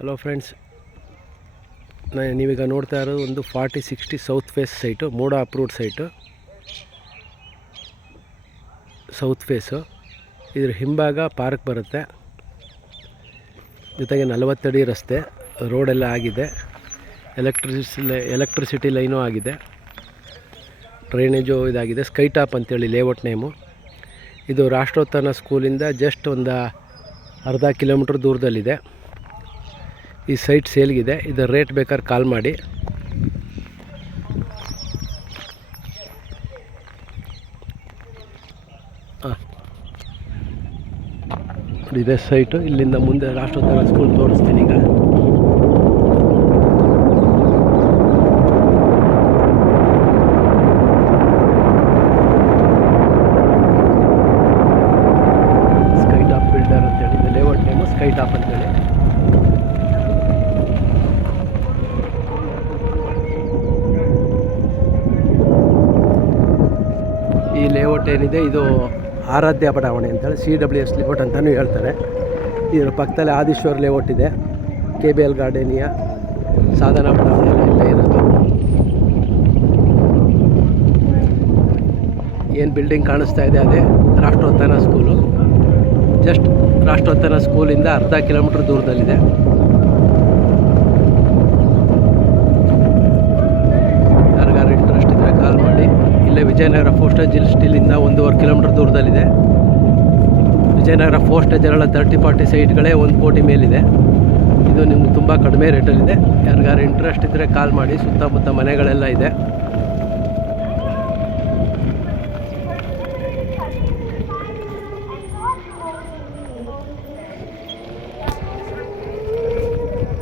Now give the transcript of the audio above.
Hello friends, ನೀವೀಗ ನೋಡ್ತಾ ಇರೋದು ಒಂದು 4060 ಸೌತ್ ಫೇಸ್ ಸೈಟು, ಮೂಡ ಅಪ್ರೂವ್ಡ್ ಸೈಟು. ಸೌತ್ ಫೇಸು ಇದ್ರ ಹಿಂಭಾಗ ಪಾರ್ಕ್ ಬರುತ್ತೆ, ಜೊತೆಗೆ 40 ಅಡಿ ರಸ್ತೆ, ರೋಡೆಲ್ಲ ಆಗಿದೆ, ಎಲೆಕ್ಟ್ರಿಸಿಟಿ ಲೈನೂ ಆಗಿದೆ, ಡ್ರೈನೇಜು ಇದಾಗಿದೆ. ಸ್ಕೈ ಟಾಪ್ ಅಂತೇಳಿ ಲೇಔಟ್ ನೇಮು. ಇದು ರಾಷ್ಟ್ರೋತ್ಥಾನ ಸ್ಕೂಲಿಂದ ಜಸ್ಟ್ ಒಂದು ಅರ್ಧ ಕಿಲೋಮೀಟ್ರ್ ದೂರದಲ್ಲಿದೆ. ಈ ಸೈಟ್ ಸೇಲ್ಗಿದೆ. ಇದರ ರೇಟ್ ಬೇಕಾದ್ರೆ ಕಾಲ್ ಮಾಡಿ. ಇದೇ ಸೈಟು. ಇಲ್ಲಿಂದ ಮುಂದೆ ರಾಷ್ಟ್ರೋತ್ಥಾನ ಸ್ಕೂಲ್ ತೋರಿಸ್ತೀನಿ ಈಗ. ಸ್ಕೈ ಟಾಪ್ ಬಿಲ್ಡರ್ ಅಂತೇಳಿ ಇದು ಲೇಔಟ್ ನೇಮು, ಸ್ಕೈ ಟಾಪ್ ಅಂತೇಳಿ. ಈ ಲೇಔಟ್ ಏನಿದೆ ಇದು ಆರಾಧ್ಯ ಬಡಾವಣೆ ಅಂತೇಳಿ CWS ಲೇಔಟ್ ಅಂತಲೂ ಹೇಳ್ತಾರೆ. ಇದರ ಪಕ್ಕದಲ್ಲಿ ಆದಿಶ್ವರ್ ಲೇಔಟ್ ಇದೆ, KBL ಗಾರ್ಡೇನಿಯಾ, ಸಾಧನಾ ಬಡಾವಣೆ ಎಲ್ಲ ಇರೋದು. ಏನು ಬಿಲ್ಡಿಂಗ್ ಕಾಣಿಸ್ತಾ ಇದೆ ಅದೇ ರಾಷ್ಟ್ರೋತ್ಥಾನ ಸ್ಕೂಲು. ಜಸ್ಟ್ ರಾಷ್ಟ್ರೋತ್ಥಾನ ಸ್ಕೂಲಿಂದ ಅರ್ಧ ಕಿಲೋಮೀಟ್ರ್ ದೂರದಲ್ಲಿದೆ. ಯಾರಿಗಾರು ಇಂಟ್ರೆಸ್ಟ್ ಇದ್ದರೆ ಕಾಲ್ ಮಾಡಿ. ಇಲ್ಲೇ ವಿಜಯನಗರ ಪೋಸ್ಟೇಜ್ ಸ್ಟಿಲ್ಲಿಂದ 1.5 ಕಿಲೋಮೀಟ್ರ್ ದೂರದಲ್ಲಿದೆ. ವಿಜಯನಗರ ಪೋಸ್ಟೇಜಲ್ಲ 30-40 ಸೈಟ್ಗಳೇ 1 ಕೋಟಿ ಮೇಲಿದೆ. ಇದು ನಿಮ್ಗೆ ತುಂಬ ಕಡಿಮೆ ರೇಟಲ್ಲಿದೆ. ಯಾರಿಗಾರು ಇಂಟ್ರೆಸ್ಟ್ ಇದ್ದರೆ ಕಾಲ್ ಮಾಡಿ. ಸುತ್ತಮುತ್ತ ಮನೆಗಳೆಲ್ಲ ಇದೆ.